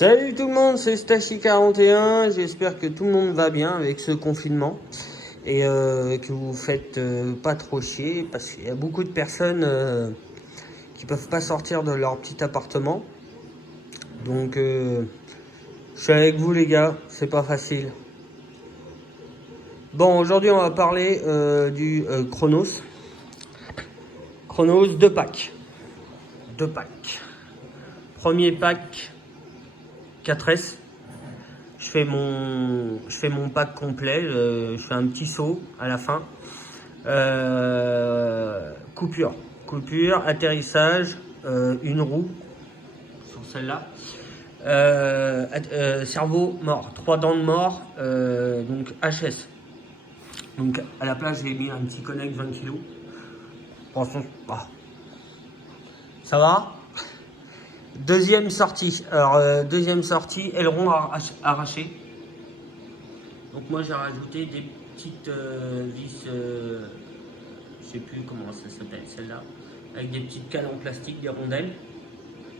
Salut tout le monde, c'est Stachi41, j'espère que tout le monde va bien avec ce confinement et que vous faites pas trop chier parce qu'il y a beaucoup de personnes qui peuvent pas sortir de leur petit appartement. Donc je suis avec vous les gars, c'est pas facile. Bon, aujourd'hui on va parler du Chronos. Chronos 2 packs. 2 packs. Premier pack 4S. Je fais mon pack complet, je fais un petit saut à la fin. Coupure, atterrissage, une roue sur celle-là. Cerveau mort, 3 dents de mort, donc HS. Donc à la place j'ai mis un petit connect 20 kg. Franchement, ça va. Deuxième sortie, aileron arraché. Donc moi j'ai rajouté des petites vis, je sais plus comment ça s'appelle celle-là, avec des petites cales en plastique, des rondelles,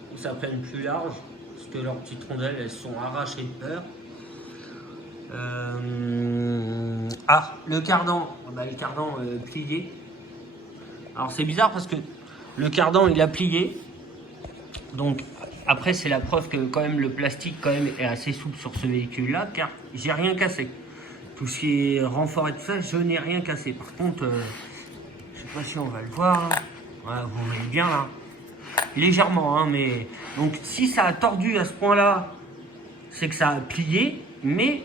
pour que ça prenne plus large, parce que leurs petites rondelles elles sont arrachées de peur. Le cardan, le cardan plié. Alors c'est bizarre parce que le cardan il a plié. Donc après c'est la preuve que quand même le plastique quand même est assez souple sur ce véhicule là, car j'ai rien cassé. Tout ce qui est renfort et tout ça, je n'ai rien cassé. Par contre, je sais pas si on va le voir là. Ouais, vous voyez bien là, légèrement hein, mais donc si ça a tordu à ce point là, c'est que ça a plié, mais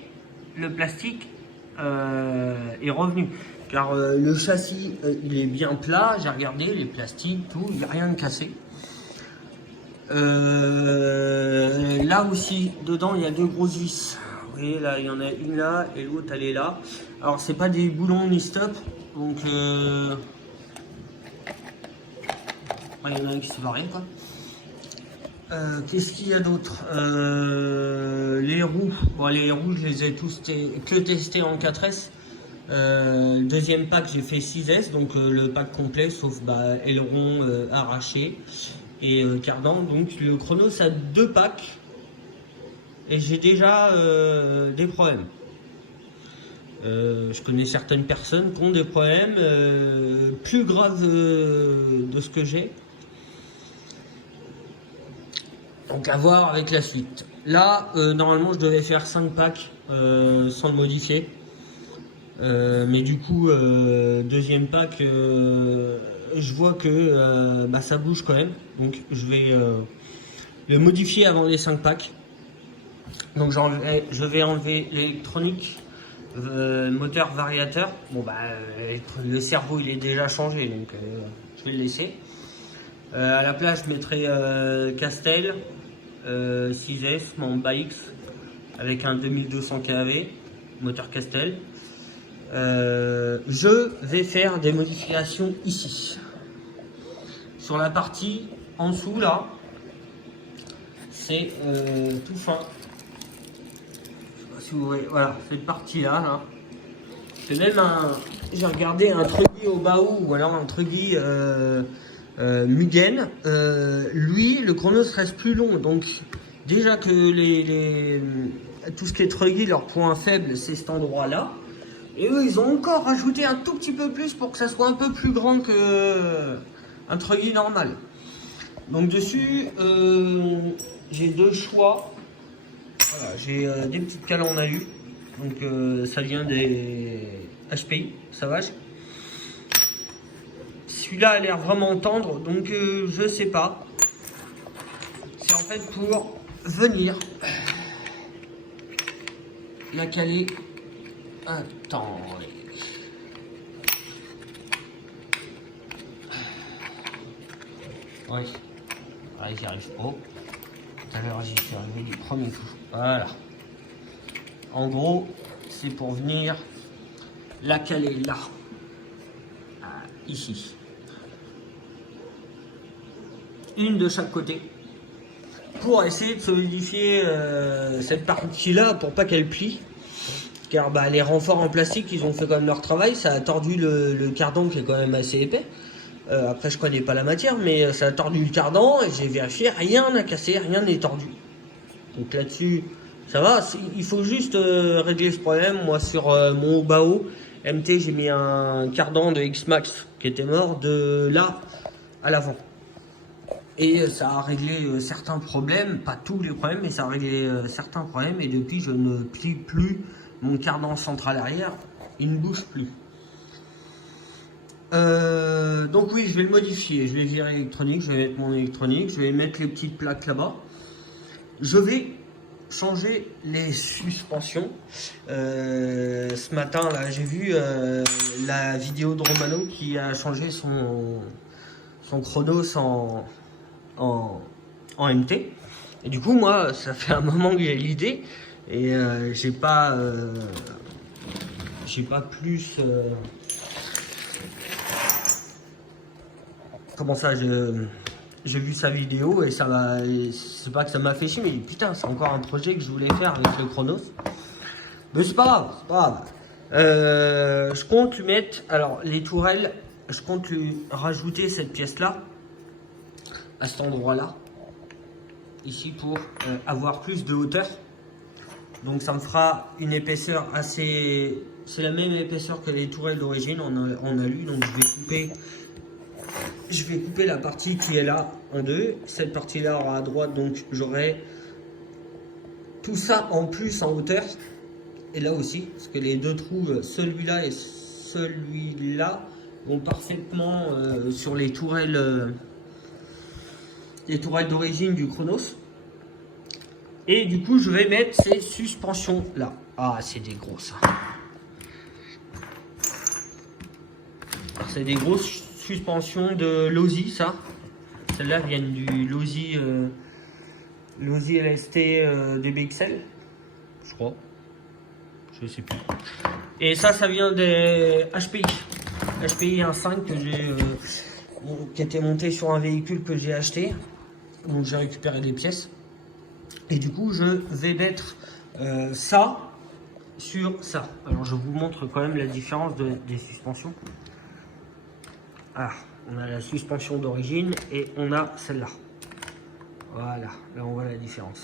le plastique est revenu. Car le châssis il est bien plat, j'ai regardé les plastiques, tout, il n'y a rien de cassé. Là aussi, dedans, il y a 2 grosses vis. Vous voyez, là, il y en a une là et l'autre, elle est là. Alors, c'est pas des boulons ni stop. Donc, il y en a un qui s'est barré, quoi. Qu'est-ce qu'il y a d'autre? Les roues. Bon, les roues, je les ai tous testés en 4S. Le deuxième pack, j'ai fait 6S, donc le pack complet, sauf aileron arraché. Et cardan, donc le Chronos a 2 packs et j'ai déjà des problèmes. Je connais certaines personnes qui ont des problèmes plus graves de ce que j'ai. Donc à voir avec la suite. Là, normalement, je devais faire 5 packs sans le modifier. Mais du coup, deuxième pack, je vois que ça bouge quand même. Donc je vais le modifier avant les 5 packs. Donc je vais enlever l'électronique, moteur variateur. Bon le cerveau il est déjà changé, donc je vais le laisser. À la place je mettrai Castel 6S, mon BAX avec un 2200 kV, moteur Castel. Je vais faire des modifications ici. Sur la partie en dessous là, c'est tout fin. Je sais pas si vous voyez, voilà, cette partie là. C'est même j'ai regardé un truggy au Baou ou alors un truggy Mugen. Lui, le Chronos reste plus long. Donc déjà que tout ce qui est truggy, leur point faible, c'est cet endroit là. Et eux, ils ont encore rajouté un tout petit peu plus pour que ça soit un peu plus grand que un truggy normal. Donc dessus, j'ai 2 choix. Voilà, j'ai des petites cales en alu. Donc ça vient des HPI, Savage. Celui-là a l'air vraiment tendre, donc je sais pas. C'est en fait pour venir la caler. Attendez. Oui. J'y arrive pas. Tout à l'heure, j'y suis arrivé du premier coup. Voilà. En gros, c'est pour venir la caler là. Ici. Une de chaque côté. Pour essayer de solidifier cette partie-là pour pas qu'elle plie. Car les renforts en plastique, ils ont fait quand même leur travail. Ça a tordu le cardan qui est quand même assez épais. Après, je connais pas la matière, mais ça a tordu le cardan et j'ai vérifié, rien n'a cassé, rien n'est tordu. Donc là-dessus, ça va. Il faut juste régler ce problème. Moi, sur mon Bao MT, j'ai mis un cardan de X-Max qui était mort de là à l'avant. Et ça a réglé certains problèmes, pas tous les problèmes, mais ça a réglé certains problèmes. Et depuis, je ne plie plus mon cardan central arrière. Il ne bouge plus. Donc oui, je vais le modifier. Je vais virer électronique, je vais mettre mon électronique, je vais mettre les petites plaques là-bas. Je vais changer les suspensions. Ce matin, là, j'ai vu la vidéo de Romano qui a changé son chronos en MT. Et du coup, moi, ça fait un moment que j'ai l'idée et j'ai pas plus. Comment ça, j'ai vu sa vidéo et ça m'a. C'est pas que ça m'a fait chier, mais putain, c'est encore un projet que je voulais faire avec le chronos. Mais c'est pas grave, c'est pas grave. Je compte lui mettre. Alors, les tourelles, je compte lui rajouter cette pièce-là, à cet endroit-là, ici, pour avoir plus de hauteur. Donc, ça me fera une épaisseur assez. C'est la même épaisseur que les tourelles d'origine, on a lu, donc je vais couper la partie qui est là en deux. Cette partie-là aura à droite, donc j'aurai tout ça en plus en hauteur. Et là aussi, parce que les deux trous, celui-là et celui-là, vont parfaitement sur les tourelles d'origine du Chronos. Et du coup, je vais mettre ces suspensions là. Ah, c'est des gros ça. C'est des grosses suspensions de Losi, ça. Celles-là viennent du Losi LST DBXL, je crois. Je sais plus. Et ça vient des HPI. HPI 1.5 que qui était monté sur un véhicule que j'ai acheté. Donc j'ai récupéré des pièces. Et du coup, je vais mettre ça sur ça. Alors je vous montre quand même la différence des suspensions. Ah, on a la suspension d'origine et on a celle-là. Voilà, là on voit la différence.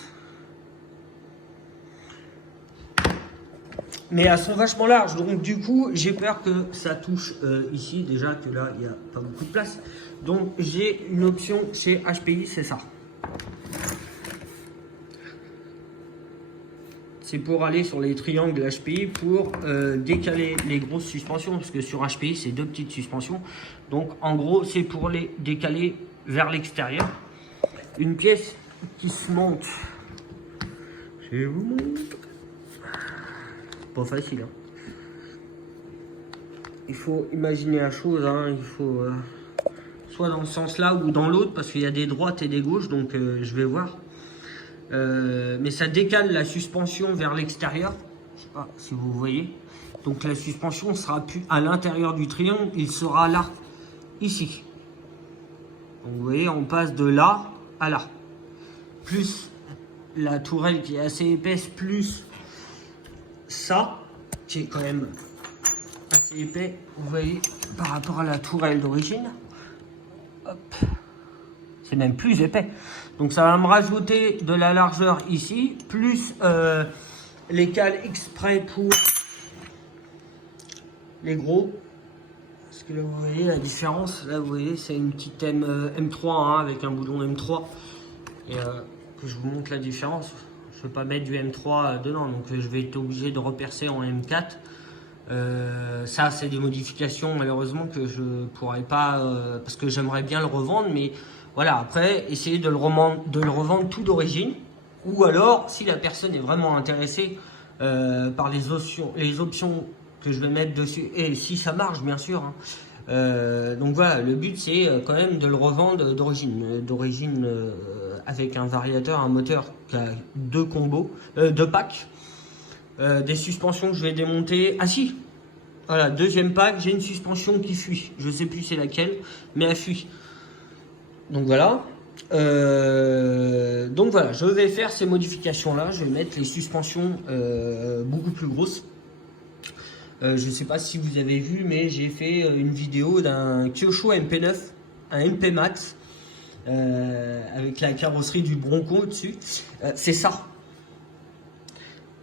Mais elles sont vachement larges, donc du coup j'ai peur que ça touche ici, déjà que là il n'y a pas beaucoup de place. Donc j'ai une option chez HPI, c'est ça. C'est pour aller sur les triangles HPI pour décaler les grosses suspensions, parce que sur HPI c'est deux petites suspensions. Donc en gros c'est pour les décaler vers l'extérieur. Une pièce qui se monte. Je vous montre. Pas facile. Hein. Il faut imaginer la chose. Hein. Il faut soit dans ce sens-là ou dans l'autre, parce qu'il y a des droites et des gauches. Donc je vais voir. Mais ça décale la suspension vers l'extérieur. Je sais pas si vous voyez. Donc la suspension sera plus à l'intérieur du triangle, il sera là, ici. Donc vous voyez, on passe de là à là. Plus la tourelle qui est assez épaisse, plus ça, qui est quand même assez épais, vous voyez, par rapport à la tourelle d'origine. Hop. C'est même plus épais. Donc ça va me rajouter de la largeur ici, plus les cales exprès pour les gros. Parce que là vous voyez la différence. Là vous voyez c'est une petite M3 hein, avec un boulon M3. Et que je vous montre la différence. Je ne peux pas mettre du M3 dedans. Donc je vais être obligé de repercer en M4. Ça c'est des modifications malheureusement que je ne pourrais pas. Parce que j'aimerais bien le revendre. Mais voilà, après, essayez de le revendre tout d'origine. Ou alors, si la personne est vraiment intéressée par les options que je vais mettre dessus, et si ça marche, bien sûr. Hein. Donc voilà, le but, c'est quand même de le revendre d'origine. D'origine avec un variateur, un moteur qui a deux packs. Des suspensions que je vais démonter. Ah si, voilà, deuxième pack, j'ai une suspension qui fuit. Je ne sais plus c'est laquelle, mais elle fuit. Donc voilà, je vais faire ces modifications là, je vais mettre les suspensions beaucoup plus grosses. Je ne sais pas si vous avez vu, mais j'ai fait une vidéo d'un Kyosho MP9, un MP Max, avec la carrosserie du Bronco dessus. C'est ça,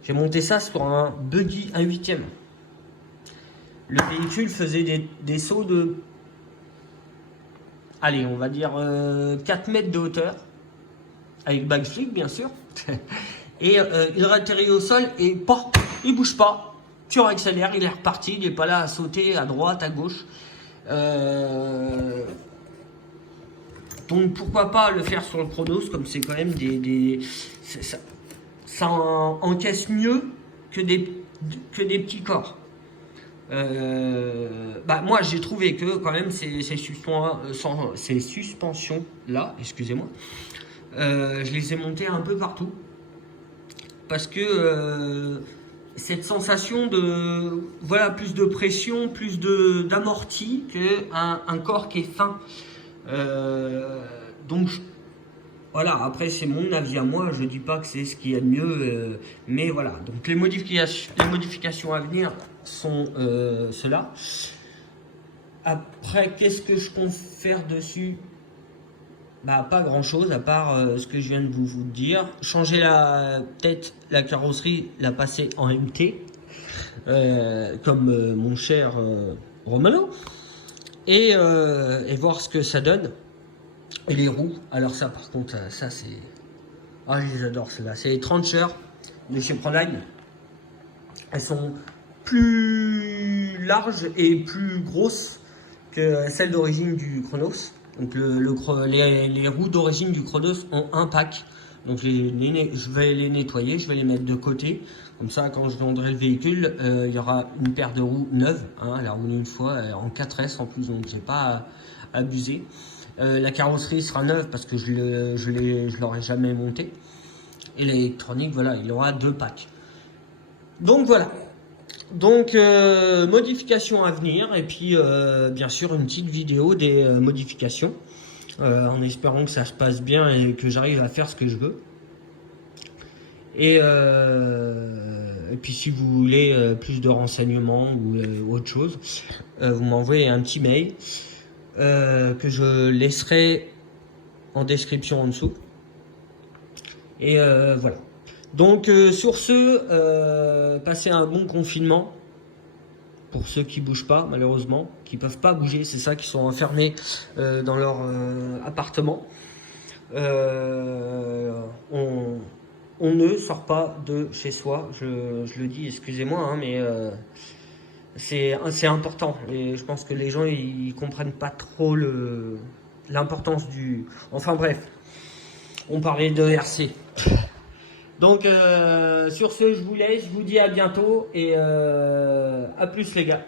J'ai monté ça sur un buggy 1/8. Le véhicule faisait des sauts de, allez, on va dire 4 mètres de hauteur, avec backflip bien sûr. Et il atterrit au sol et pas, il bouge pas. Tu accélères, il est reparti, il n'est pas là à sauter à droite, à gauche. Donc pourquoi pas le faire sur le Chronos, comme c'est quand même ça encaisse mieux que des petits corps. Moi j'ai trouvé que quand même ces suspensions là, excusez-moi, je les ai montées un peu partout parce que cette sensation de plus de pression, plus d'amorti qu'un corps qui est fin. Donc voilà, après c'est mon avis à moi, je dis pas que c'est ce qu'il y a de mieux, mais voilà. Donc les modifications à venir sont cela. Après, qu'est-ce que je compte faire dessus? Pas grand chose à part ce que je viens de vous dire. Changer la carrosserie, la passer en MT, comme mon cher Romano, et voir ce que ça donne. Et les roues, alors ça par contre, ça c'est... Ah, je les adore ceux-là. C'est les Trencher de chez Proline. Elles sont plus larges et plus grosses que celles d'origine du Chronos. Donc les roues d'origine du Chronos ont un pack. Donc je vais les nettoyer, je vais les mettre de côté. Comme ça, quand je vendrai le véhicule, il y aura une paire de roues neuves. Elle a roulé une fois en 4S en plus, donc j'ai pas abusé. La carrosserie sera neuve parce que je l'aurai jamais montée. Et l'électronique, voilà, il y aura 2 packs. Donc voilà. Donc modifications à venir et puis bien sûr une petite vidéo des modifications en espérant que ça se passe bien et que j'arrive à faire ce que je veux. Et puis si vous voulez plus de renseignements ou autre chose, vous m'envoyez un petit mail que je laisserai en description en dessous. Et voilà. Donc sur ce, passez un bon confinement pour ceux qui bougent pas malheureusement, qui peuvent pas bouger, c'est ça, qui sont enfermés dans leur appartement. On ne sort pas de chez soi, je le dis, excusez-moi, mais c'est important. Et je pense que les gens ils comprennent pas trop l'importance du... Enfin bref, on parlait de RC. Donc sur ce, je vous laisse, je vous dis à bientôt et à plus les gars.